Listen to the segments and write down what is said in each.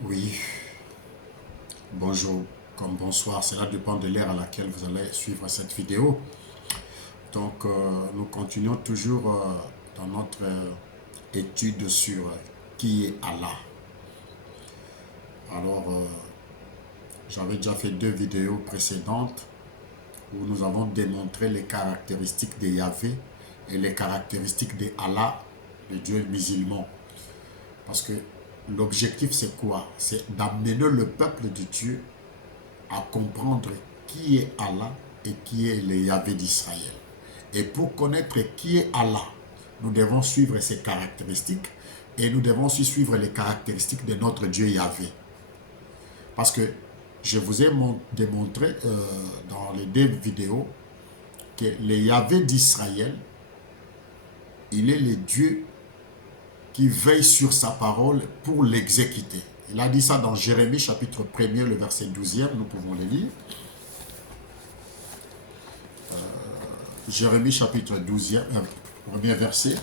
Oui, bonjour comme bonsoir, cela dépend de l'ère à laquelle vous allez suivre cette vidéo. Donc, nous continuons toujours dans notre étude sur qui est Allah. Alors, j'avais déjà fait deux vidéos précédentes où nous avons démontré les caractéristiques de Yahvé et les caractéristiques de Allah, le Dieu musulman. Parce que l'objectif, c'est quoi? C'est d'amener le peuple de Dieu à comprendre qui est Allah et qui est le Yahvé d'Israël. Et pour connaître qui est Allah, nous devons suivre ses caractéristiques et nous devons aussi suivre les caractéristiques de notre Dieu Yahvé. Parce que je vous ai démontré dans les deux vidéos que le Yahvé d'Israël, il est le Dieu qui veille sur sa parole pour l'exécuter. Il a dit ça dans Jérémie chapitre 1er, le verset 12e, nous pouvons le lire. Jérémie chapitre 12e, premier verset.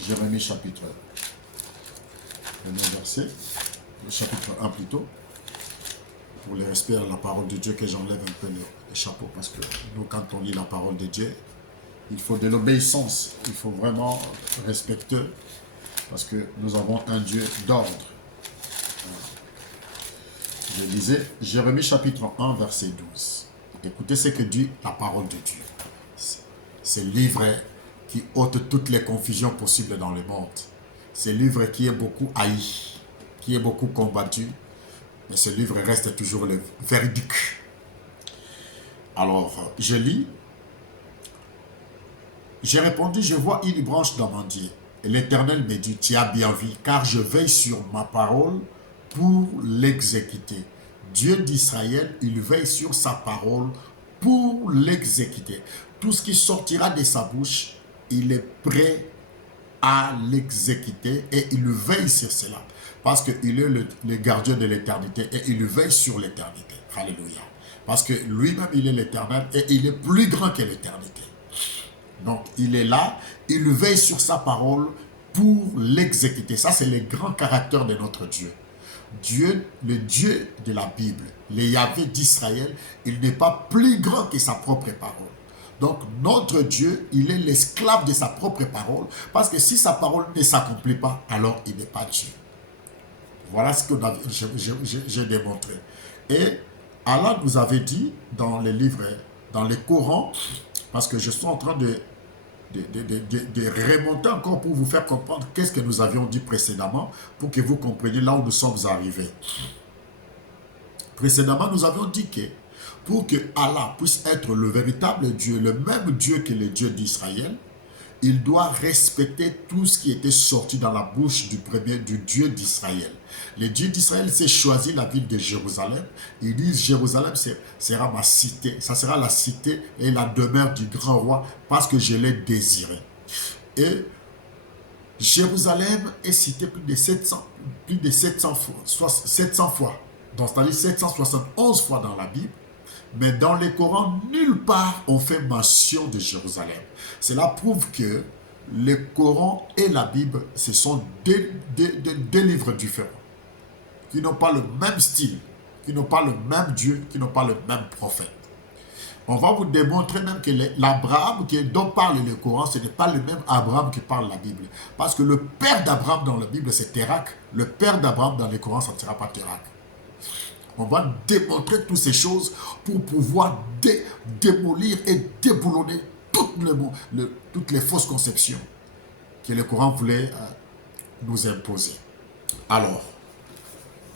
Jérémie chapitre 1er verset, le chapitre 1 plutôt, pour le respect à la parole de Dieu que j'enlève un peu le chapeau, parce que nous, quand on lit la parole de Dieu, il faut de l'obéissance, il faut vraiment respecter, parce que nous avons un Dieu d'ordre. Je lisais Jérémie chapitre 1 verset 12. Écoutez ce que dit la parole de Dieu. Ce livre qui ôte toutes les confusions possibles dans le monde. Ce livre qui est beaucoup haï, qui est beaucoup combattu, mais ce livre reste toujours le véridique. Alors, je lis. J'ai répondu, je vois une branche d'amandier. Et l'Éternel me dit, tu as bien vu, car je veille sur ma parole pour l'exécuter. Dieu d'Israël, il veille sur sa parole pour l'exécuter. Tout ce qui sortira de sa bouche, il est prêt à l'exécuter et il veille sur cela. Parce qu'il est le gardien de l'éternité et il veille sur l'éternité. Alléluia. Parce que lui-même, il est l'éternel et il est plus grand que l'éternité. Donc, il est là, il veille sur sa parole pour l'exécuter. Ça, c'est le grand caractère de notre Dieu. Dieu, le Dieu de la Bible, le Yahvé d'Israël, il n'est pas plus grand que sa propre parole. Donc, notre Dieu, il est l'esclave de sa propre parole, parce que si sa parole ne s'accomplit pas, alors il n'est pas Dieu. Voilà ce que j'ai démontré. Et Allah nous avait dit dans les livres, dans les Corans, parce que je suis en train de remonter encore pour vous faire comprendre qu'est-ce que nous avions dit précédemment, pour que vous compreniez là où nous sommes arrivés. Précédemment, nous avions dit que pour que Allah puisse être le véritable Dieu, le même Dieu que le Dieu d'Israël, il doit respecter tout ce qui était sorti dans la bouche du Dieu d'Israël. Le Dieu d'Israël s'est choisi la ville de Jérusalem. Il dit, Jérusalem sera ma cité. Ça sera la cité et la demeure du grand roi parce que je l'ai désiré. Et Jérusalem est cité plus de 700 fois. Donc, c'est-à-dire 771 fois dans la Bible. Mais dans les Corans, nulle part on fait mention de Jérusalem. Cela prouve que le Coran et la Bible, ce sont deux livres différents, qui n'ont pas le même style, qui n'ont pas le même Dieu, qui n'ont pas le même prophète. On va vous démontrer même que l'Abraham dont parle le Coran, ce n'est pas le même Abraham qui parle la Bible. Parce que le père d'Abraham dans la Bible, c'est Térak. Le père d'Abraham dans le Coran, ça ne sera pas Térak. On va démontrer toutes ces choses pour pouvoir démolir et déboulonner toutes les fausses conceptions que le Coran voulait nous imposer. Alors,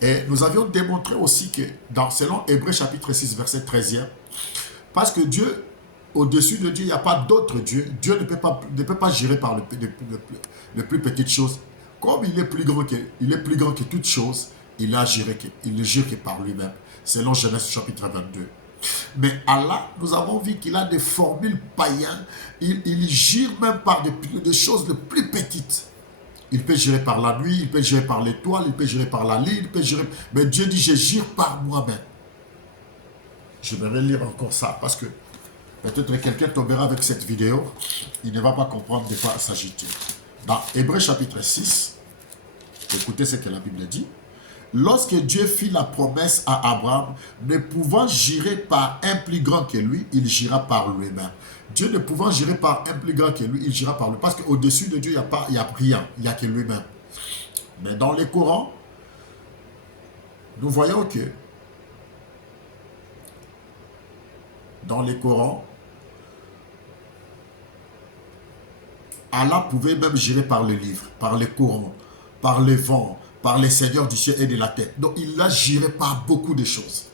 et nous avions démontré aussi que selon Hébreux chapitre 6, verset 13e, parce que Dieu, au-dessus de Dieu, il n'y a pas d'autre Dieu. Dieu ne peut pas gérer par les plus petites choses. Comme il est plus grand que toutes choses, il ne gère que par lui-même, selon Genèse chapitre 22. Mais Allah, nous avons vu qu'il a des formules païennes. Il gère même par des choses les plus petites. Il peut gérer par la nuit, il peut gérer par l'étoile, il peut gérer par la lune, il peut gérer... Mais Dieu dit, je gère par moi-même. Je vais lire encore ça, parce que peut-être quelqu'un tombera avec cette vidéo, il ne va pas comprendre de quoi il s'agit. Dans Hébreux chapitre 6, Écoutez ce que la Bible dit. Lorsque Dieu fit la promesse à Abraham, ne pouvant jurer par un plus grand que lui, il jura par lui-même. Dieu ne pouvant jurer par un plus grand que lui, il jura par lui. Parce qu'au-dessus de Dieu, il n'y a rien, il n'y a que lui-même. Mais dans les Corans, nous voyons que dans les Corans, Allah pouvait même jurer par le livre, par les Corans, par les vents, par les seigneurs du ciel et de la terre. Donc il a juré par beaucoup de choses.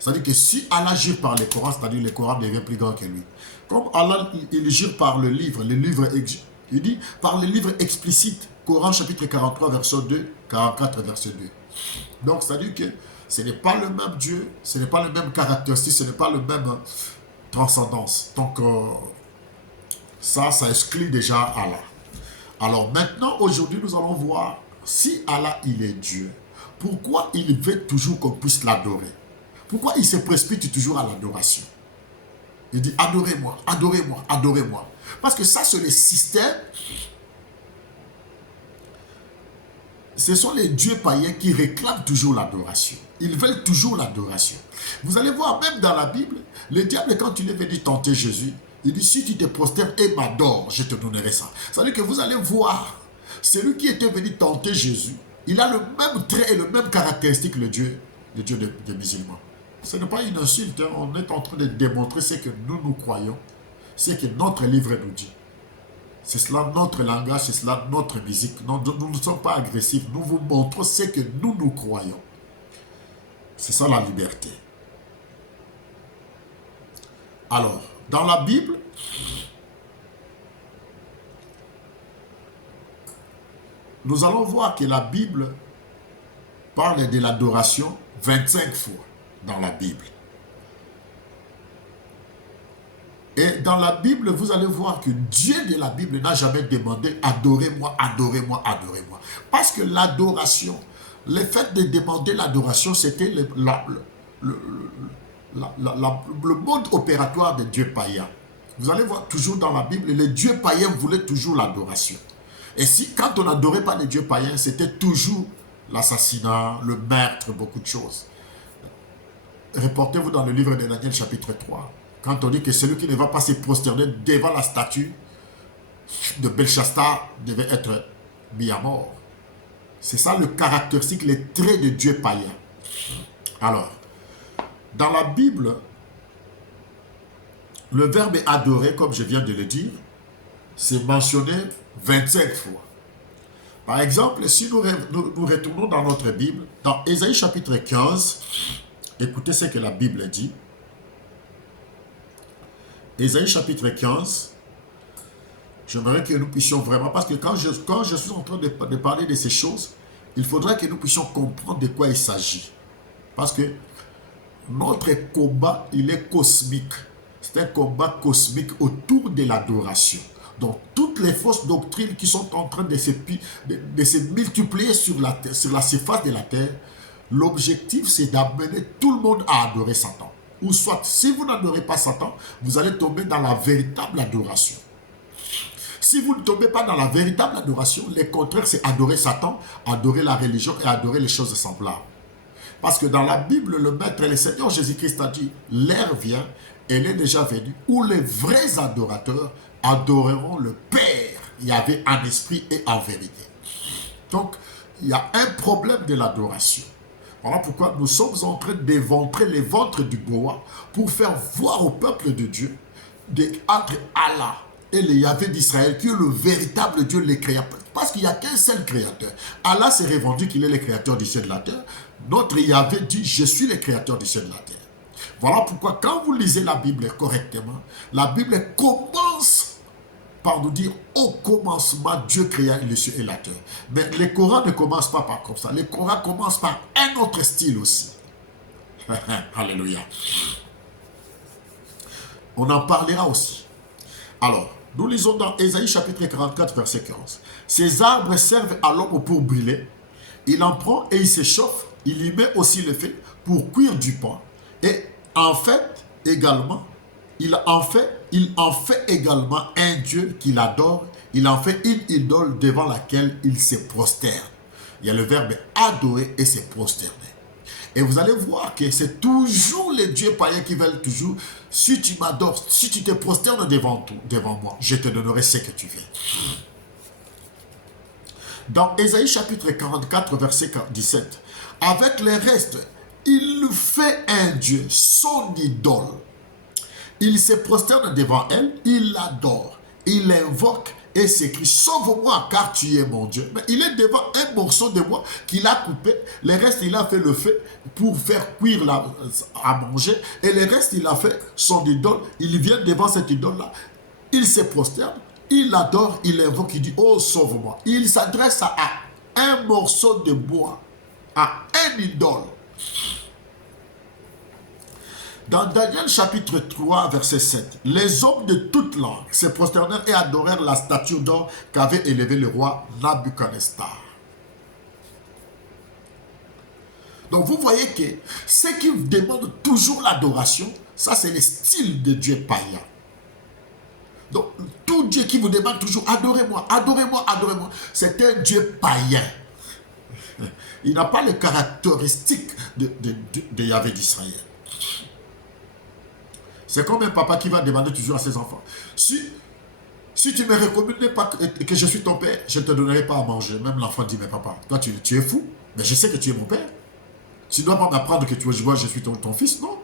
C'est-à-dire que si Allah jure par les Corans, c'est-à-dire le Coran devient plus grand que lui. Comme Allah, il jure par le livre il dit par le livre explicite, Coran chapitre 43, verset 2, 44, verset 2. Donc c'est-à-dire que ce n'est pas le même Dieu, ce n'est pas le même caractéristique, ce n'est pas le même transcendance. Donc ça exclut déjà Allah. Alors maintenant, aujourd'hui, nous allons voir si Allah, il est Dieu, pourquoi il veut toujours qu'on puisse l'adorer? Pourquoi il se précipite toujours à l'adoration? Il dit adorez-moi, adorez-moi, adorez-moi. Parce que ça, c'est le système. Ce sont les dieux païens qui réclament toujours l'adoration. Ils veulent toujours l'adoration. Vous allez voir, même dans la Bible, le diable, quand il est venu tenter Jésus, il dit, si tu te prosternes et m'adores, je te donnerai ça. C'est-à-dire que vous allez voir, celui qui était venu tenter Jésus, il a le même trait et le même caractéristique que le Dieu des musulmans. Ce n'est pas une insulte, hein. On est en train de démontrer ce que nous croyons, ce que notre livre nous dit. C'est cela notre langage, c'est cela notre musique. Nous ne sommes pas agressifs, nous vous montrons ce que nous croyons. C'est ça la liberté. Alors, dans la Bible, nous allons voir que la Bible parle de l'adoration 25 fois dans la Bible. Et dans la Bible, vous allez voir que Dieu de la Bible n'a jamais demandé « adorez-moi, adorez-moi, adorez-moi ». Parce que l'adoration, le fait de demander l'adoration, c'était le mode opératoire des dieux païens. Vous allez voir toujours dans la Bible, les dieux païens voulaient toujours l'adoration. Et si quand on n'adorait pas les dieux païens, c'était toujours l'assassinat, le meurtre, beaucoup de choses. Reportez-vous dans le livre de Daniel chapitre 3. Quand on dit que celui qui ne va pas se prosterner devant la statue de Belchassar devait être mis à mort. C'est ça le caractéristique, les traits de Dieu païen. Alors, dans la Bible, le verbe adorer, comme je viens de le dire, c'est mentionné 25 fois. Par exemple, si nous retournons dans notre Bible, dans Ésaïe chapitre 15, écoutez ce que la Bible dit. Ésaïe chapitre 15, j'aimerais que nous puissions vraiment, parce que quand je suis en train de parler de ces choses, il faudrait que nous puissions comprendre de quoi il s'agit. Parce que notre combat, il est cosmique. C'est un combat cosmique autour de l'adoration. Donc, toutes les fausses doctrines qui sont en train de se multiplier sur la surface de la terre, l'objectif, c'est d'amener tout le monde à adorer Satan. Ou soit, si vous n'adorez pas Satan, vous allez tomber dans la véritable adoration. Si vous ne tombez pas dans la véritable adoration, le contraire, c'est adorer Satan, adorer la religion et adorer les choses semblables. Parce que dans la Bible, le Maître et le Seigneur Jésus-Christ a dit, l'heure vient, elle est déjà venue, où les vrais adorateurs adoreront le Père, Yahvé, en esprit et en vérité. Donc, il y a un problème de l'adoration. Voilà pourquoi nous sommes en train d'éventrer les ventres du bois pour faire voir au peuple de Dieu entre Allah et le Yahvé d'Israël qui est le véritable Dieu, le créateur. Parce qu'il n'y a qu'un seul créateur. Allah s'est revendu qu'il est le créateur du ciel et de la terre. Notre Yahvé dit, je suis le créateur du ciel et de la terre. Voilà pourquoi quand vous lisez la Bible correctement, la Bible commence par nous dire, au commencement, Dieu créa le ciel et la terre. Mais le Coran ne commence pas par comme ça. Le Coran commence par un autre style aussi. Alléluia. On en parlera aussi. Alors, nous lisons dans Ésaïe chapitre 44, verset 15. Ces arbres servent à l'homme pour brûler. Il en prend et il s'échauffe. Il y met aussi le feu pour cuire du pain. Et en fait, également, il en fait également un Dieu qu'il adore. Il en fait une idole devant laquelle il se prosterne. Il y a le verbe adorer et se prosterner. Et vous allez voir que c'est toujours les dieux païens qui veulent toujours, si tu m'adores, si tu te prosternes devant moi, je te donnerai ce que tu veux. Dans Ésaïe chapitre 44, verset 17, avec les restes, il fait un Dieu, son idole. Il se prosterne devant elle, il l'adore, il l'invoque et s'écrie, sauve-moi car tu es mon Dieu. Mais il est devant un morceau de bois qu'il a coupé, les restes il a fait le feu pour faire cuire à manger, et les restes il a fait son idole, il vient devant cette idole-là, il se prosterne, il l'adore, il l'invoque, il dit, oh sauve-moi. Il s'adresse à un morceau de bois, à un idole. Dans Daniel chapitre 3, verset 7, les hommes de toute langue se prosternèrent et adorèrent la statue d'or qu'avait élevée le roi Nabuchodonosor. Donc vous voyez que ceux qui demandent toujours l'adoration, ça c'est le style de Dieu païen. Donc tout Dieu qui vous demande toujours adorez-moi, adorez-moi, adorez-moi, c'est un Dieu païen. Il n'a pas les caractéristiques de Yahvé d'Israël. C'est comme un papa qui va demander toujours à ses enfants, si tu me reconnais pas que je suis ton père, je ne te donnerai pas à manger. Même l'enfant dit, mais papa, toi tu es fou, mais je sais que tu es mon père. Tu ne dois pas m'apprendre que je suis ton fils, non?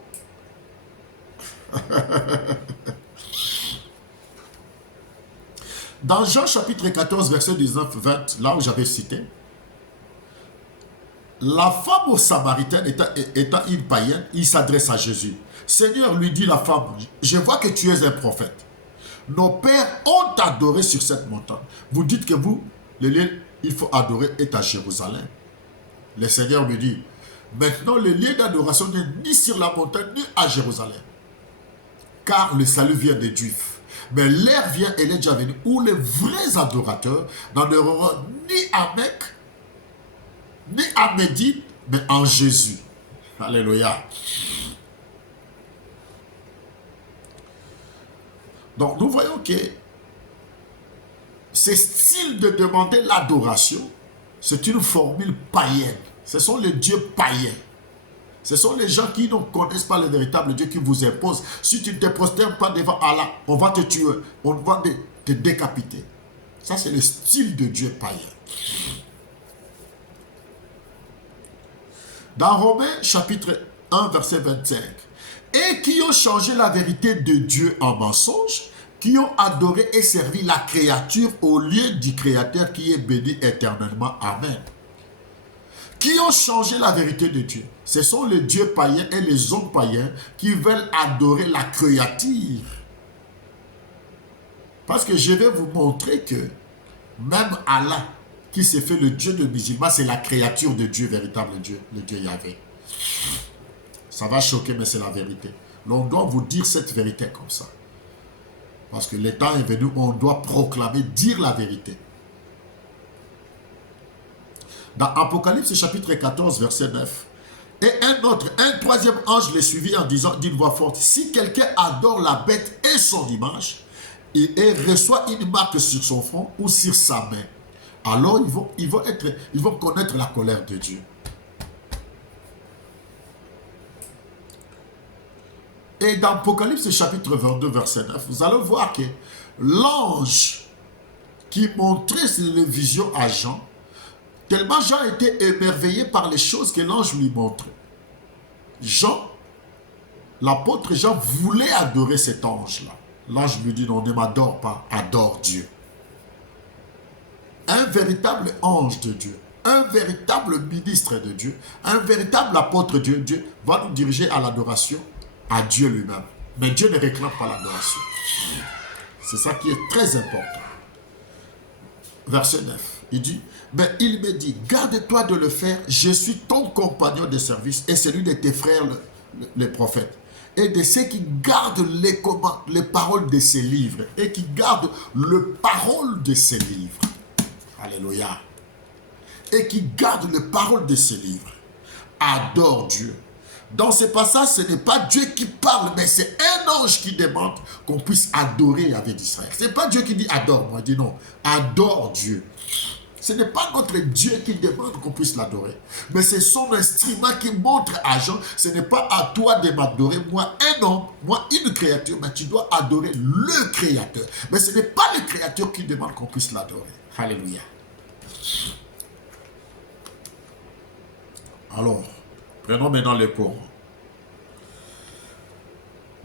Dans Jean chapitre 14, verset 19-20, là où j'avais cité, la femme samaritaine étant une païenne, il s'adresse à Jésus. Seigneur, lui dit la femme, je vois que tu es un prophète. Nos pères ont adoré sur cette montagne. Vous dites que vous, le lieu il faut adorer est à Jérusalem. Le Seigneur me dit, maintenant le lieu d'adoration n'est ni sur la montagne ni à Jérusalem. Car le salut vient des Juifs. Mais l'heure vient, elle est déjà venue, où les vrais adorateurs n'adoreront ni à Mecque, ni à Médine, mais en Jésus. Alléluia. Donc nous voyons que ce style de demander l'adoration, c'est une formule païenne. Ce sont les dieux païens. Ce sont les gens qui ne connaissent pas le véritable Dieu qui vous impose. Si tu ne te prosternes pas devant Allah, on va te tuer, on va te décapiter. Ça c'est le style de Dieu païen. Dans Romains chapitre 1 verset 25, et qui ont changé la vérité de Dieu en mensonge, qui ont adoré et servi la créature au lieu du Créateur qui est béni éternellement. Amen. Qui ont changé la vérité de Dieu. Ce sont les dieux païens et les hommes païens qui veulent adorer la créature. Parce que je vais vous montrer que même Allah, qui s'est fait le Dieu de musulmans, c'est la créature de Dieu, véritable Dieu, le Dieu Yahvé. Ça va choquer, mais c'est la vérité. On doit vous dire cette vérité comme ça. Parce que le temps est venu où on doit proclamer, dire la vérité. Dans Apocalypse chapitre 14, verset 9, et un troisième ange les suivit en disant d'une voix forte, si quelqu'un adore la bête et son image, et reçoit une marque sur son front ou sur sa main, alors ils vont connaître la colère de Dieu. Et dans Apocalypse chapitre 22, verset 9, vous allez voir que l'ange qui montrait les visions à Jean, tellement Jean était émerveillé par les choses que l'ange lui montrait. Jean, l'apôtre Jean voulait adorer cet ange-là. L'ange lui dit, non, ne m'adore pas, adore Dieu. Un véritable ange de Dieu, un véritable ministre de Dieu, un véritable apôtre de Dieu va nous diriger à l'adoration à Dieu lui-même. Mais Dieu ne réclame pas l'adoration. C'est ça qui est très important. Verset 9, il dit, mais il me dit, garde-toi de le faire, je suis ton compagnon de service et celui de tes frères les prophètes et de ceux qui gardent les paroles de ces livres et qui gardent le parole de ces livres. Alléluia. Et qui gardent les paroles de ces livres. Adore Dieu. Dans ce passage, ce n'est pas Dieu qui parle, mais c'est un ange qui demande qu'on puisse adorer avec Israël. Ce n'est pas Dieu qui dit adore, moi, il dit non, adore Dieu. Ce n'est pas notre Dieu qui demande qu'on puisse l'adorer. Mais c'est son instrument qui montre à Jean, ce n'est pas à toi de m'adorer, moi un homme, moi une créature, mais tu dois adorer le Créateur. Mais ce n'est pas le Créateur qui demande qu'on puisse l'adorer. Alléluia. Alors, prenons maintenant le Coran.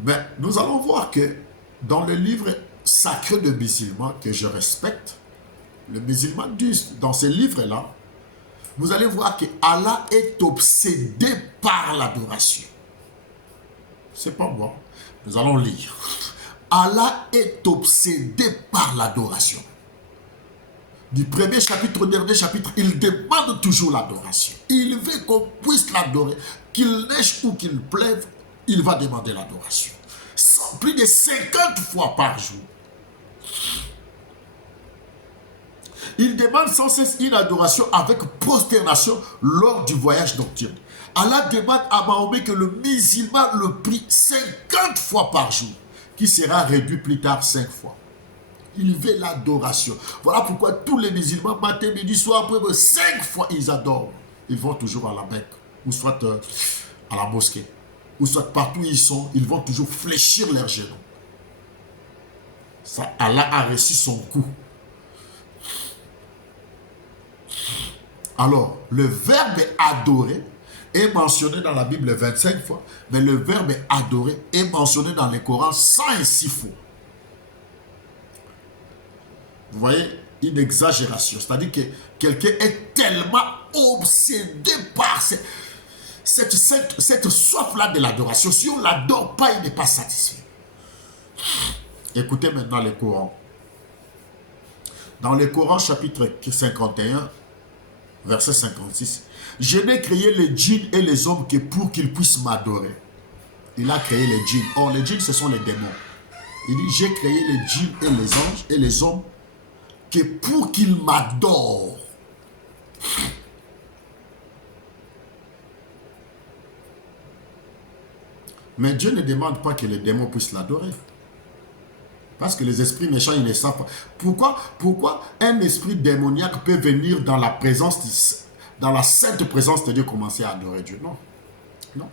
Mais nous allons voir que dans le livre sacré de musulmans que je respecte, le musulman dit dans ce livre-là, vous allez voir que Allah est obsédé par l'adoration. C'est pas moi. Nous allons lire. Allah est obsédé par l'adoration. Du premier chapitre au dernier chapitre, il demande toujours l'adoration. Il veut qu'on puisse l'adorer. Qu'il neige ou qu'il pleuve, il va demander l'adoration. Plus de 50 fois par jour. Il demande sans cesse une adoration avec prosternation lors du voyage nocturne. Allah demande à Mahomet que le musulman le prie 50 fois par jour, qui sera réduit plus tard 5 fois. Il veut l'adoration. Voilà pourquoi tous les musulmans, matin, midi, soir, après 5 fois, ils adorent. Ils vont toujours à la Mecque, ou soit à la mosquée, ou soit partout où ils sont, ils vont toujours fléchir leurs genoux. Ça, Allah a reçu son coup. Alors, le verbe adorer est mentionné dans la Bible 25 fois, mais le verbe adorer est mentionné dans le Coran 106 fois. Vous voyez, une exagération. C'est-à-dire que quelqu'un est tellement obsédé par cette soif-là de l'adoration. Si on ne l'adore pas, il n'est pas satisfait. Écoutez maintenant le Coran. Dans le Coran, chapitre 51, verset 56, « Je n'ai créé les djinns et les hommes que pour qu'ils puissent m'adorer. » Il a créé les djinns. Or, les djinns, ce sont les démons. Il dit, « J'ai créé les djinns et les anges et les hommes que pour qu'ils m'adorent. » Mais Dieu ne demande pas que les démons puissent l'adorer. Parce que les esprits méchants, ils ne savent pas. Pourquoi un esprit démoniaque peut venir dans la présence, dans la sainte présence de Dieu, commencer à adorer Dieu? Non. Non.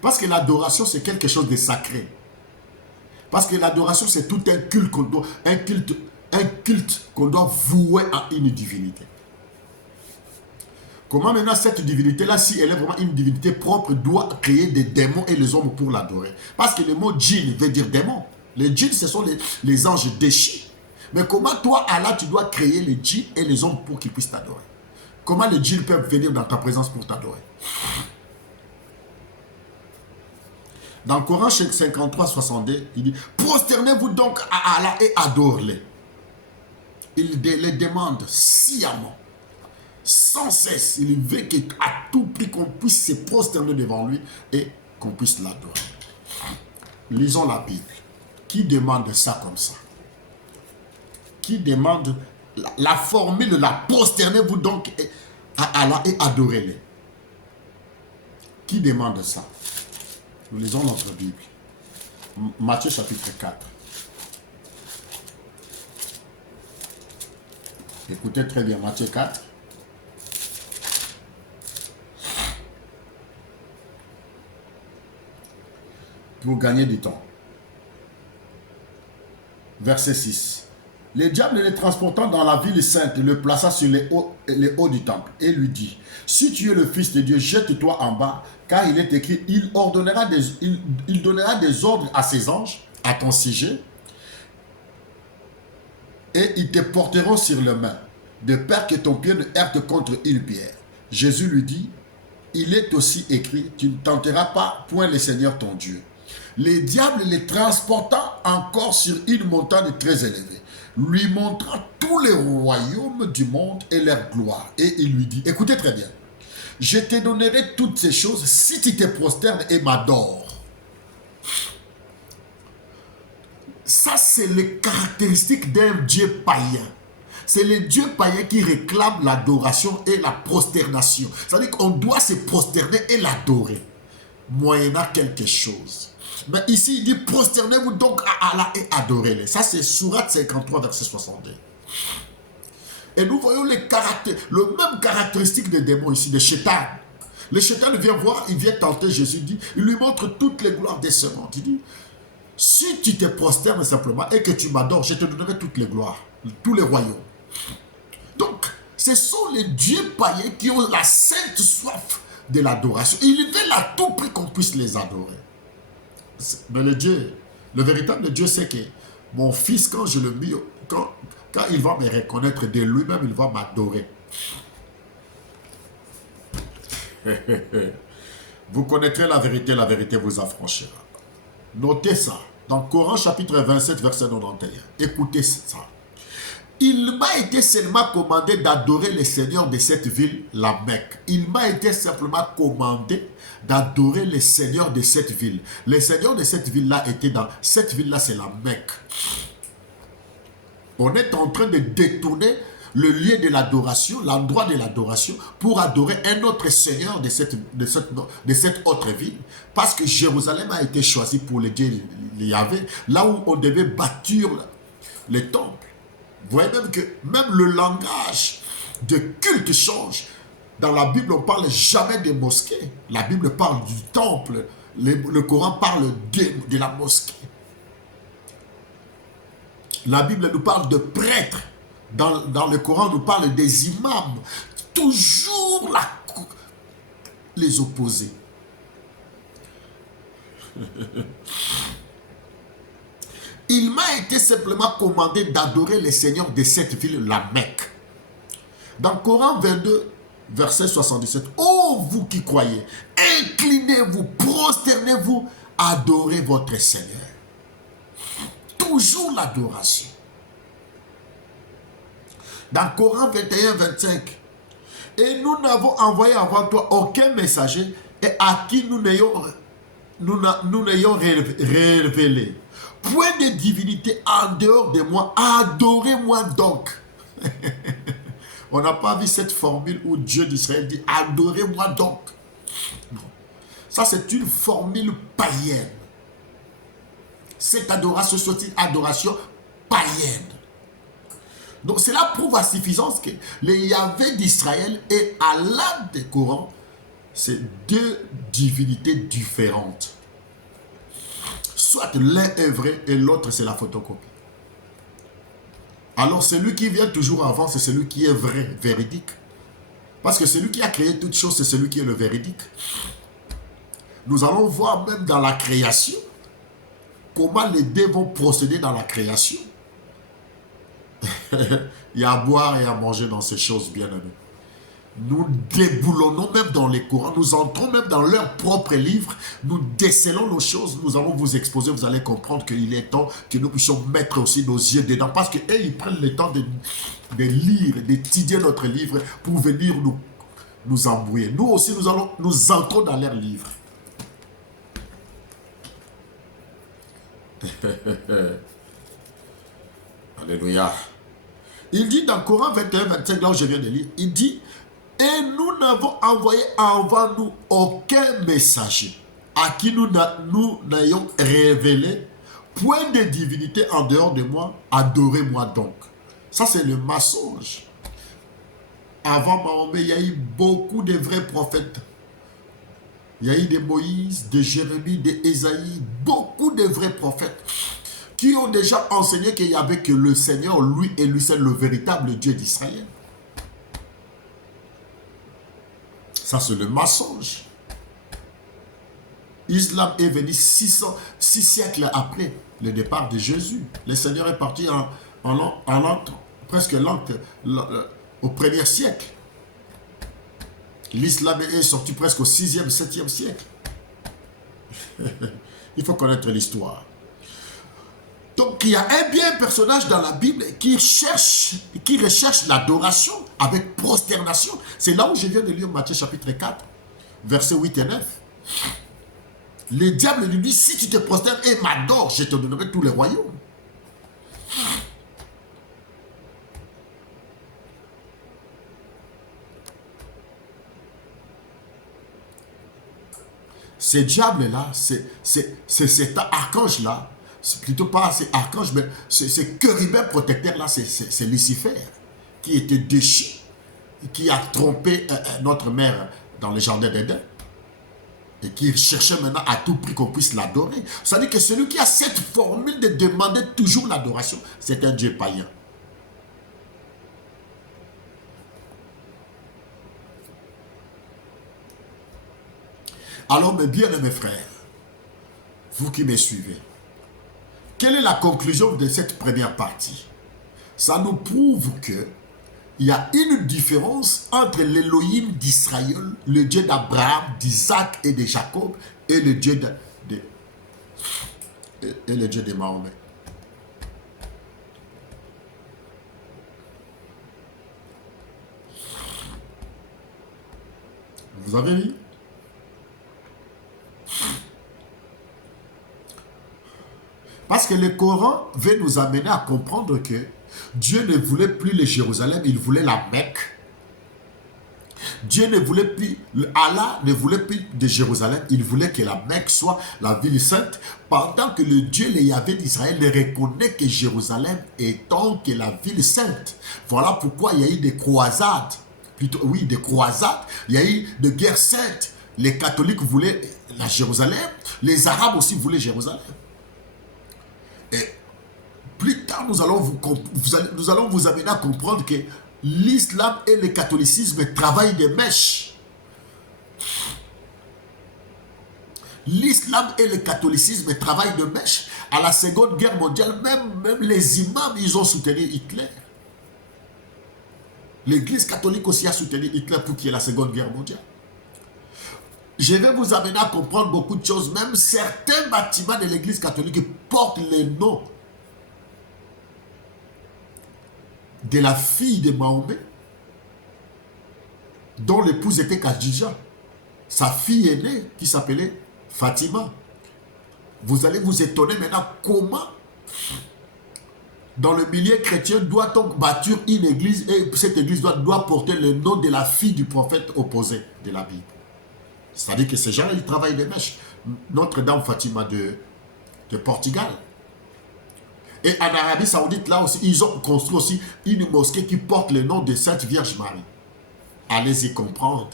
Parce que l'adoration, c'est quelque chose de sacré. Parce que l'adoration, c'est tout un culte qu'on doit, un culte qu'on doit vouer à une divinité. Comment maintenant cette divinité-là, si elle est vraiment une divinité propre, doit créer des démons et les hommes pour l'adorer? Parce que le mot djinn veut dire démon. Les djinns, ce sont les anges déchus. Mais comment toi, Allah, tu dois créer les djinns et les hommes pour qu'ils puissent t'adorer? Comment les djinns peuvent venir dans ta présence pour t'adorer? Dans le Coran 53, 62, il dit, « Prosternez-vous donc à Allah et adore-les. » Il les demande sciemment. Sans cesse, il veut qu'à tout prix qu'on puisse se prosterner devant lui et qu'on puisse l'adorer. Lisons la Bible. Qui demande ça comme ça? Qui demande la formule de la prosternez-vous donc à Allah et adorez-les? Qui demande ça? Nous lisons notre Bible. Matthieu chapitre 4. Écoutez très bien, Matthieu 4. Pour gagner du temps. Verset 6. Le diable, les transportant dans la ville sainte, le plaça sur les hauts du temple et lui dit, « Si tu es le Fils de Dieu, jette-toi en bas, car il est écrit, il donnera des ordres à ses anges, à ton sujet, et ils te porteront sur les mains, de peur que ton pied ne heurte contre une pierre. » Jésus lui dit, « Il est aussi écrit, tu ne tenteras pas point le Seigneur ton Dieu. » Les diables les transportant encore sur une montagne très élevée, lui montrant tous les royaumes du monde et leur gloire. Et il lui dit, écoutez très bien, je te donnerai toutes ces choses si tu te prosternes et m'adores. Ça, c'est les caractéristiques d'un Dieu païen. C'est le Dieu païen qui réclame l'adoration et la prosternation. C'est-à-dire qu'on doit se prosterner et l'adorer, moyennant quelque chose. Mais ici, il dit, prosternez-vous donc à Allah et adorez-les. Ça, c'est Sourate 53, verset 62. Et nous voyons le même caractéristique des démons ici, de Chétan. Le Chétan vient voir, il vient tenter Jésus, il lui montre toutes les gloires des semences. Il dit, si tu te prosternes simplement et que tu m'adores, je te donnerai toutes les gloires, tous les royaumes. Donc, ce sont les dieux païens qui ont la sainte soif de l'adoration. Ils veulent à tout prix qu'on puisse les adorer. Mais le véritable Dieu sait que mon fils, quand je le mets, quand il va me reconnaître de lui-même, il va m'adorer. Vous connaîtrez la vérité vous affranchira. Notez ça. Dans Coran chapitre 27, verset 91. Écoutez ça. Il m'a été seulement commandé d'adorer le Seigneur de cette ville, la Mecque. Il m'a été simplement commandé d'adorer le Seigneur de cette ville. Le Seigneur de cette ville-là était dans... Cette ville-là, c'est la Mecque. On est en train de détourner le lieu de l'adoration, l'endroit de l'adoration, pour adorer un autre Seigneur de cette autre ville. Parce que Jérusalem a été choisi pour le Dieu Yahvé, là où on devait bâtir les temples. Vous voyez même que même le langage de culte change. Dans la Bible, on ne parle jamais de mosquée. La Bible parle du temple. Le Coran parle de la mosquée. La Bible nous parle de prêtres. Dans le Coran, on nous parle des imams. Toujours les opposés. Il m'a été simplement commandé d'adorer le Seigneur de cette ville, la Mecque. Dans Coran 22, verset 77, « Oh, vous qui croyez, inclinez-vous, prosternez-vous, adorez votre Seigneur. » Toujours l'adoration. Dans Coran 21, 25, « Et nous n'avons envoyé avant toi aucun messager et à qui nous n'ayons révélé. Point de divinité en dehors de moi, adorez-moi donc. » On n'a pas vu cette formule où Dieu d'Israël dit « Adorez-moi donc ». Non. Ça, c'est une formule païenne. Cette adoration, c'est une adoration païenne. Donc, cela prouve à suffisance que le Yahvé d'Israël et Allah du Coran, c'est deux divinités différentes. Soit l'un est vrai et l'autre c'est la photocopie. Alors celui qui vient toujours avant, c'est celui qui est vrai, véridique. Parce que celui qui a créé toutes choses, c'est celui qui est le véridique. Nous allons voir même dans la création, comment les deux vont procéder dans la création. Il y a à boire et à manger dans ces choses, bien aimés. Nous déboulonnons même dans les Corans, nous entrons même dans leur propre livre, nous décelons nos choses, nous allons vous exposer, vous allez comprendre qu'il est temps que nous puissions mettre aussi nos yeux dedans, parce qu'eux, ils prennent le temps de lire, d'étudier notre livre pour venir nous embrouiller. Nous aussi, nous entrons dans leur livre. Alléluia. Il dit dans Coran 21, 25, là où je viens de lire, il dit, « Et nous n'avons envoyé avant nous aucun messager à qui nous n'ayons révélé point de divinité en dehors de moi, adorez-moi donc. » Ça, c'est le mensonge. Avant Mahomet, il y a eu beaucoup de vrais prophètes. Il y a eu de Moïse, de Jérémie, de Ésaïe, beaucoup de vrais prophètes qui ont déjà enseigné qu'il n'y avait que le Seigneur, lui et lui seul, le véritable Dieu d'Israël. Ça, c'est le mensonge. L'islam est venu 6 siècles après le départ de Jésus. Le Seigneur est parti presque au 1er siècle. L'islam est sorti presque au 6e, 7e siècle. Il faut connaître l'histoire. Donc, il y a un personnage dans la Bible qui recherche l'adoration avec prosternation. C'est là où je viens de lire Matthieu chapitre 4, versets 8 et 9. Le diable lui dit, si tu te prosternes et m'adores, je te donnerai tous les royaumes. Ce diable-là, c'est cet archange-là, c'est plutôt pas ces archanges, mais ce chérubin protecteur-là, c'est Lucifer, qui était déchu, qui a trompé notre mère dans le jardin d'Éden, et qui cherchait maintenant à tout prix qu'on puisse l'adorer. Ça veut dire que celui qui a cette formule de demander toujours l'adoration, c'est un Dieu païen. Alors, mes bien-aimés frères, vous qui me suivez, quelle est la conclusion de cette première partie? Ça nous prouve que il y a une différence entre l'Élohim d'Israël, le Dieu d'Abraham, d'Isaac et de Jacob, et le Dieu de Mahomet. Vous avez vu? Parce que le Coran veut nous amener à comprendre que Dieu ne voulait plus le Jérusalem, il voulait la Mecque. Dieu ne voulait plus, Allah ne voulait plus de Jérusalem, il voulait que la Mecque soit la ville sainte, pendant que le Dieu, le Yahvé d'Israël, ne reconnaît que Jérusalem étant que la ville sainte. Voilà pourquoi il y a eu des croisades, plutôt, oui, des croisades, il y a eu des guerres saintes. Les catholiques voulaient la Jérusalem, les Arabes aussi voulaient Jérusalem. Et plus tard, nous allons vous amener à comprendre que l'islam et le catholicisme travaillent des mèches. L'islam et le catholicisme travaillent de mèches. À la Seconde Guerre mondiale, même les imams, ils ont soutenu Hitler. L'Église catholique aussi a soutenu Hitler pour qu'il y ait la Seconde Guerre mondiale. Je vais vous amener à comprendre beaucoup de choses. Même certains bâtiments de l'Église catholique portent le nom de la fille de Mahomet, dont l'épouse était Khadija. Sa fille aînée qui s'appelait Fatima. Vous allez vous étonner maintenant comment dans le milieu chrétien doit-on bâtir une église et cette église doit porter le nom de la fille du prophète opposé de la Bible. C'est-à-dire que ces gens-là, ils travaillent les mèches. Notre-Dame Fatima de Portugal. Et en Arabie Saoudite, là aussi, ils ont construit aussi une mosquée qui porte le nom de Sainte Vierge Marie. Allez-y comprendre.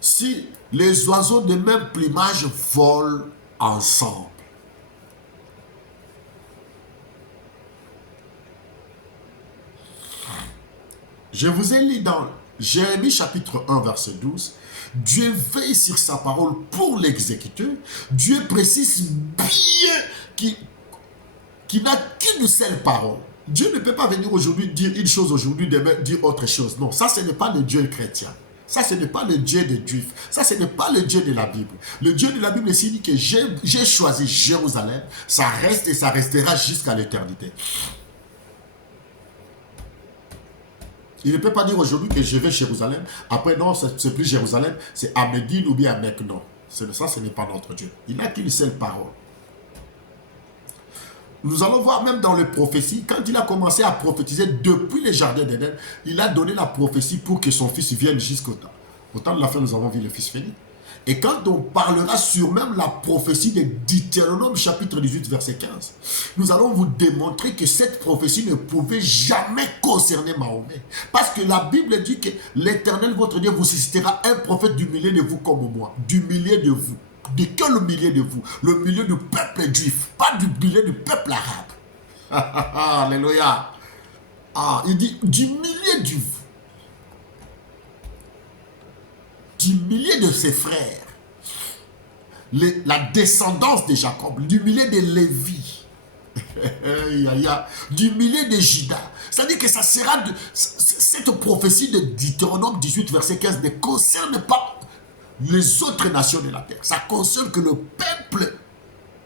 Si les oiseaux de même plumage volent ensemble, je vous ai lu dans Jérémie chapitre 1 verset 12, Dieu veille sur sa parole pour l'exécuter. Dieu précise bien qu'il n'a qu'une seule parole. Dieu ne peut pas venir aujourd'hui dire une chose aujourd'hui, demain dire autre chose. Non, ça ce n'est pas le Dieu chrétien. Ça ce n'est pas le Dieu des Juifs. Ça ce n'est pas le Dieu de la Bible. Le Dieu de la Bible ici dit que j'ai choisi Jérusalem. Ça reste et ça restera jusqu'à l'éternité. Il ne peut pas dire aujourd'hui que je vais Jérusalem. Après, non, c'est plus Jérusalem, c'est à Médine ou bien à Mecque. Non, ça, ce n'est pas notre Dieu. Il n'a qu'une seule parole. Nous allons voir même dans les prophéties, quand il a commencé à prophétiser depuis le jardin d'Éden, il a donné la prophétie pour que son fils vienne jusqu'au temps. Au temps de la fin, nous avons vu le fils venir. Et quand on parlera sur même la prophétie de Deutéronome chapitre 18 verset 15, nous allons vous démontrer que cette prophétie ne pouvait jamais concerner Mahomet. Parce que la Bible dit que l'Éternel votre Dieu vous suscitera un prophète du milieu de vous comme moi. Du milieu de vous. De quel milieu de vous? Le milieu du peuple juif, pas du milieu du peuple arabe. Alléluia. Ah, il dit du milieu du vous. Du milieu de ses frères, la descendance de Jacob, du milieu de Lévi, du milieu de Juda. C'est-à-dire que ça sera cette prophétie de Deutéronome 18, verset 15 ne concerne pas les autres nations de la terre. Ça concerne que le peuple,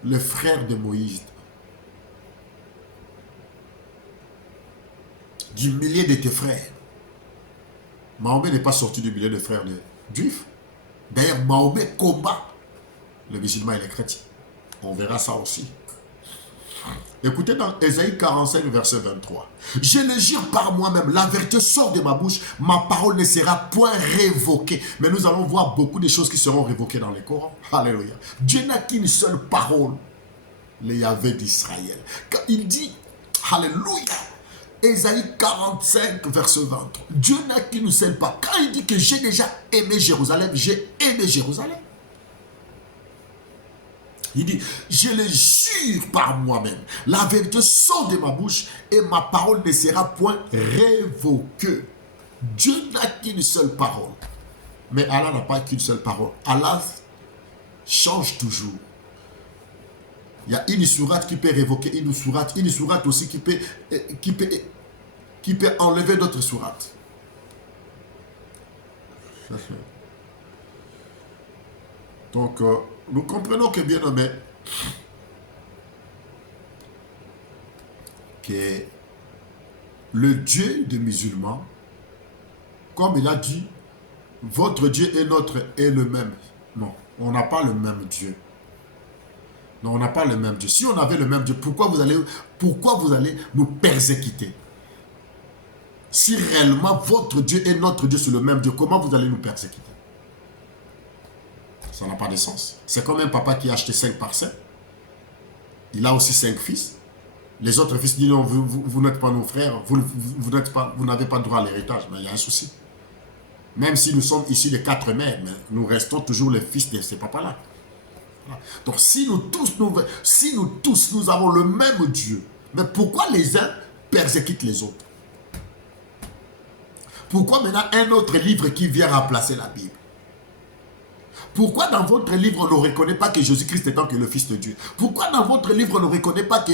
le frère de Moïse. Du milieu de tes frères. Mahomet n'est pas sorti du milieu des frères de Juifs. D'ailleurs, Mahomet combat les musulmans et les chrétiens. On verra ça aussi. Écoutez dans Ésaïe 45, verset 23. Je le jure par moi-même, la vérité sort de ma bouche, ma parole ne sera point révoquée. Mais nous allons voir beaucoup de choses qui seront révoquées dans les Corans. Alléluia. Dieu n'a qu'une seule parole, le Yahvé d'Israël. Quand il dit, Alléluia, Ésaïe 45, verset 20. Dieu n'a qu'une seule part. Quand il dit que j'ai déjà aimé Jérusalem, j'ai aimé Jérusalem. Il dit, je le jure par moi-même, la vérité sort de ma bouche et ma parole ne sera point révoquée. Dieu n'a qu'une seule parole. Mais Allah n'a pas qu'une seule parole. Allah change toujours. Il y a une sourate qui peut révoquer une sourate aussi qui peut enlever d'autres sourates. Donc, nous comprenons que, bien aimé, que le Dieu des musulmans, comme il a dit, votre Dieu et notre est le même. Non, on n'a pas le même Dieu. Non, on n'a pas le même Dieu. Si on avait le même Dieu, pourquoi vous allez nous persécuter? Si réellement votre Dieu et notre Dieu sont le même Dieu, comment vous allez nous persécuter? Ça n'a pas de sens. C'est comme un papa qui a acheté 5 parcelles. Il a aussi 5 fils. Les autres fils disent non, vous n'êtes pas nos frères, vous n'avez pas droit à l'héritage. Mais il y a un souci. Même si nous sommes ici les 4 mères, mais nous restons toujours les fils de ces papas-là. Donc si nous tous nous avons le même Dieu, mais pourquoi les uns persécutent les autres? Pourquoi maintenant un autre livre qui vient remplacer la Bible? Pourquoi dans votre livre on ne reconnaît pas que Jésus-Christ est que le Fils de Dieu? Pourquoi dans votre livre on ne reconnaît pas que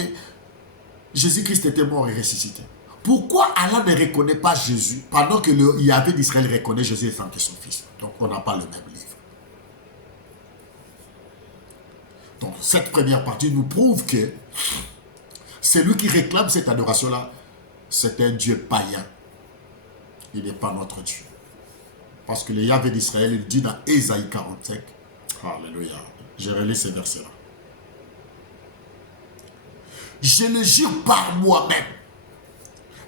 Jésus-Christ était mort et ressuscité? Pourquoi Allah ne reconnaît pas Jésus pendant que le Yahvé d'Israël reconnaît Jésus étant que son fils? Donc on n'a pas le même livre. Donc cette première partie nous prouve que celui qui réclame cette adoration-là, c'est un Dieu païen. Il n'est pas notre Dieu. Parce que le Yahvé d'Israël, il dit dans Ésaïe 45, alléluia, je relis ces versets-là. Je le jure par moi-même.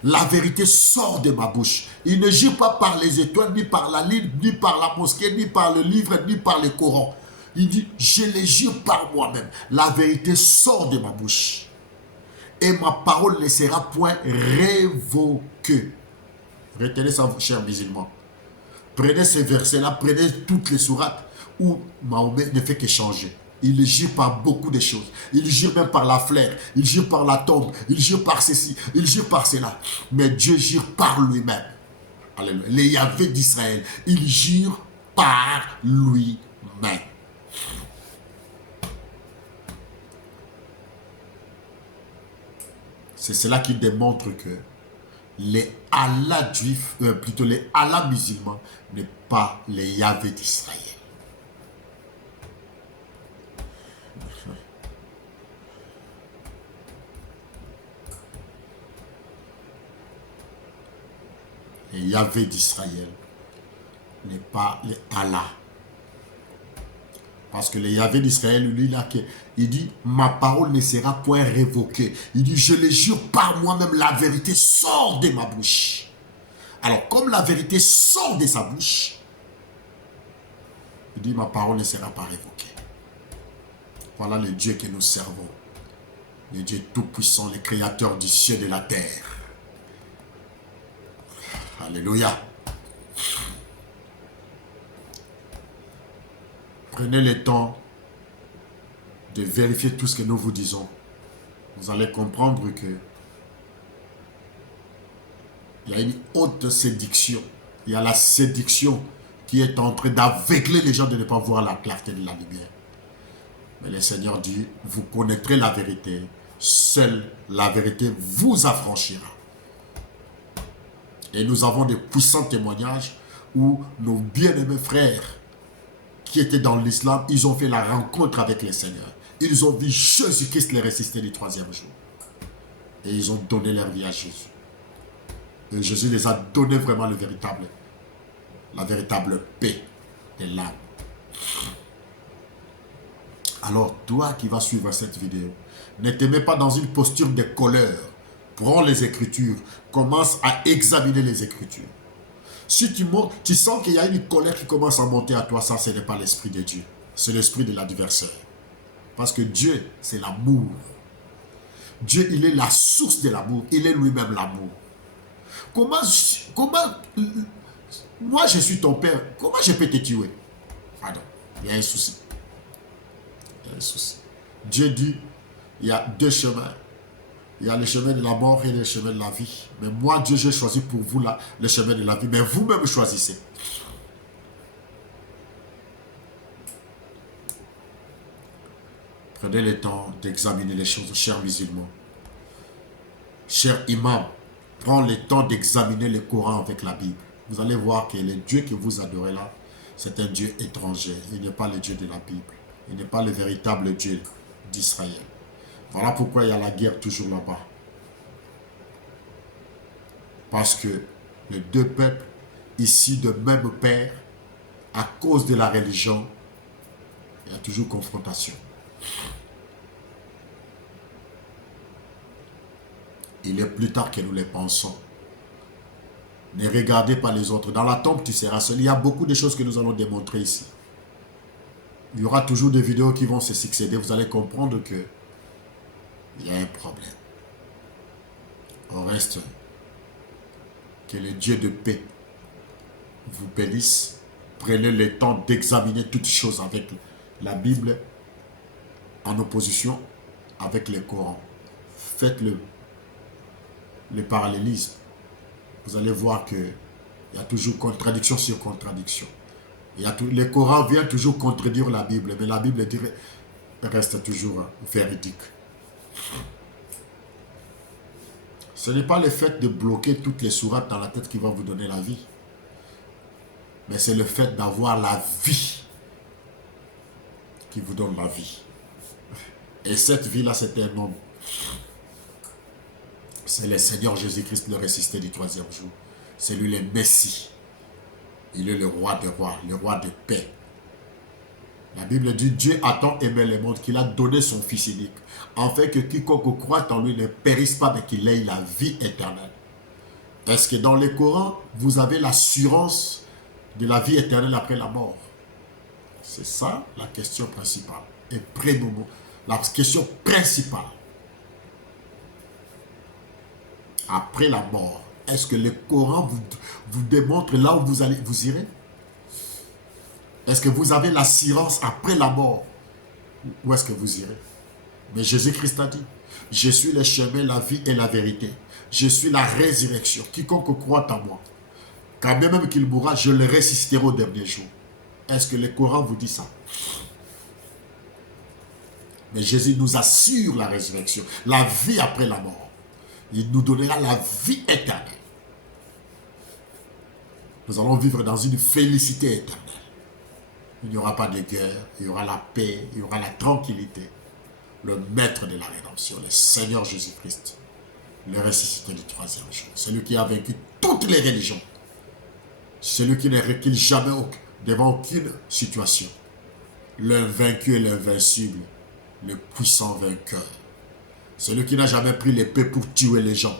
La vérité sort de ma bouche. Il ne jure pas par les étoiles, ni par la lune, ni par la mosquée, ni par le livre, ni par le Coran. Il dit, je le jure par moi-même. La vérité sort de ma bouche. Et ma parole ne sera point révoquée. Retenez ça, chers musulmans. Prenez ces versets-là, prenez toutes les sourates où Mahomet ne fait que changer. Il jure par beaucoup de choses. Il jure même par la fleur. Il jure par la tombe. Il jure par ceci. Il jure par cela. Mais Dieu jure par lui-même. Alléluia. Le Yahvé d'Israël, il jure par lui-même. C'est cela qui démontre que les Allah juifs, plutôt les Allah musulmans, n'est pas les Yahvé d'Israël. Les Yahvé d'Israël n'est pas les Allah. Parce que le Yahvé d'Israël, lui, là, il dit, ma parole ne sera point révoquée. Il dit, je le jure par moi-même, la vérité sort de ma bouche. Alors, comme la vérité sort de sa bouche, il dit, ma parole ne sera pas révoquée. Voilà le Dieu que nous servons. Le Dieu tout-puissant, le créateur du ciel et de la terre. Alléluia. Prenez le temps de vérifier tout ce que nous vous disons. Vous allez comprendre que il y a une haute séduction. Il y a la séduction qui est en train d'aveugler les gens de ne pas voir la clarté de la lumière. Mais le Seigneur dit, vous connaîtrez la vérité. Seule la vérité vous affranchira. Et nous avons des puissants témoignages où nos bien-aimés frères qui étaient dans l'islam, ils ont fait la rencontre avec le Seigneur. Ils ont vu Jésus-Christ les ressusciter du 3e jour. Et ils ont donné leur vie à Jésus. Et Jésus les a donné vraiment la véritable paix de l'âme. Alors, toi qui vas suivre cette vidéo, ne te mets pas dans une posture de colère. Prends les Écritures, commence à examiner les Écritures. Si tu sens qu'il y a une colère qui commence à monter à toi, ça, ce n'est pas l'esprit de Dieu. C'est l'esprit de l'adversaire. Parce que Dieu, c'est l'amour. Dieu, il est la source de l'amour. Il est lui-même l'amour. comment, moi je suis ton père, comment je peux te tuer? Pardon, il y a un souci. Il y a un souci. Dieu dit, il y a deux chemins. Il y a le chemin de la mort et le chemin de la vie. Mais moi, Dieu, j'ai choisi pour vous là, le chemin de la vie. Mais vous-même choisissez. Prenez le temps d'examiner les choses, chers musulmans. Cher imam, prends le temps d'examiner le Coran avec la Bible. Vous allez voir que le Dieu que vous adorez là, c'est un Dieu étranger. Il n'est pas le Dieu de la Bible. Il n'est pas le véritable Dieu d'Israël. Voilà pourquoi il y a la guerre toujours là-bas. Parce que les deux peuples, issus de même père, à cause de la religion, il y a toujours confrontation. Il est plus tard que nous le pensons. Ne regardez pas les autres. Dans la tombe, tu seras seul. Il y a beaucoup de choses que nous allons démontrer ici. Il y aura toujours des vidéos qui vont se succéder. Vous allez comprendre que il y a un problème. Au reste, que le Dieu de paix vous bénisse. Prenez le temps d'examiner toutes choses avec la Bible en opposition avec le Coran. Faites le parallélisme. Vous allez voir qu'il y a toujours contradiction sur contradiction. Le Coran vient toujours contredire la Bible, mais la Bible reste toujours véridique. Ce n'est pas le fait de bloquer toutes les sourates dans la tête qui va vous donner la vie. Mais c'est le fait d'avoir la vie qui vous donne la vie. Et cette vie-là, c'est un homme. C'est le Seigneur Jésus-Christ, le ressuscité du troisième jour. C'est lui le Messie. Il est le roi des rois, le roi de paix. La Bible dit, Dieu a tant aimé le monde qu'il a donné son Fils unique, afin que quiconque croit en lui ne périsse pas, mais qu'il ait la vie éternelle. Est-ce que dans le Coran, vous avez l'assurance de la vie éternelle après la mort? C'est ça la question principale. Et la question principale. Après la mort, est-ce que le Coran vous démontre là où vous irez? Est-ce que vous avez l'assurance après la mort? Où est-ce que vous irez? Mais Jésus-Christ a dit, je suis le chemin, la vie et la vérité. Je suis la résurrection. Quiconque croit en moi, quand même qu'il mourra, je le ressusciterai au dernier jour. Est-ce que le Coran vous dit ça? Mais Jésus nous assure la résurrection, la vie après la mort. Il nous donnera la vie éternelle. Nous allons vivre dans une félicité éternelle. Il n'y aura pas de guerre, il y aura la paix, il y aura la tranquillité. Le maître de la rédemption, le Seigneur Jésus-Christ, le ressuscité du troisième jour. Celui qui a vaincu toutes les religions. Celui qui ne recule jamais devant aucune situation. L'invaincu et l'invincible, le puissant vainqueur. Celui qui n'a jamais pris l'épée pour tuer les gens,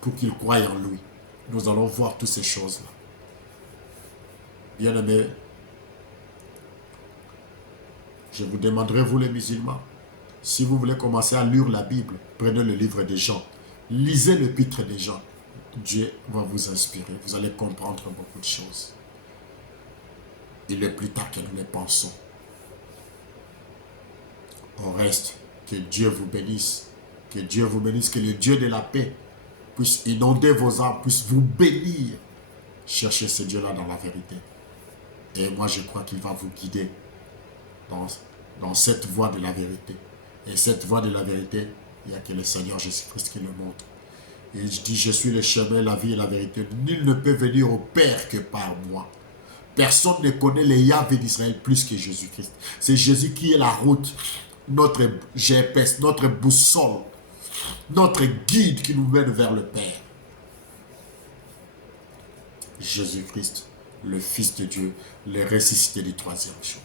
pour qu'ils croient en lui. Nous allons voir toutes ces choses-là. Bien-aimés, je vous demanderai, vous les musulmans, si vous voulez commencer à lire la Bible, prenez le livre des Jean. Lisez l'épître des Jean. Dieu va vous inspirer. Vous allez comprendre beaucoup de choses. Il est plus tard que nous le pensons. Au reste, que Dieu vous bénisse. Que Dieu vous bénisse, que le Dieu de la paix puisse inonder vos âmes, puisse vous bénir. Cherchez ce Dieu-là dans la vérité. Et moi, je crois qu'il va vous guider dans cette voie de la vérité. Et cette voie de la vérité, il n'y a que le Seigneur Jésus-Christ qui le montre. Et je dis, je suis le chemin, la vie et la vérité. Nul ne peut venir au Père que par moi. Personne ne connaît les Yahvé d'Israël plus que Jésus-Christ. C'est Jésus qui est la route, notre GPS, notre boussole, notre guide qui nous mène vers le Père. Jésus-Christ, le Fils de Dieu, le ressuscité du troisième jour.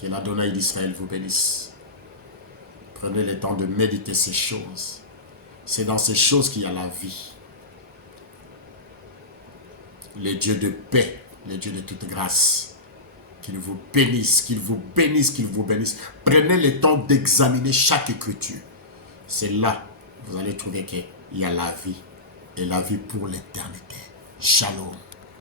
Que l'Adonai d'Israël vous bénisse. Prenez le temps de méditer ces choses. C'est dans ces choses qu'il y a la vie. Le Dieu de paix, le Dieu de toute grâce, qu'il vous bénisse, qu'il vous bénisse, qu'il vous bénisse. Prenez le temps d'examiner chaque écriture. C'est là que vous allez trouver que il y a la vie, et la vie pour l'éternité. Shalom.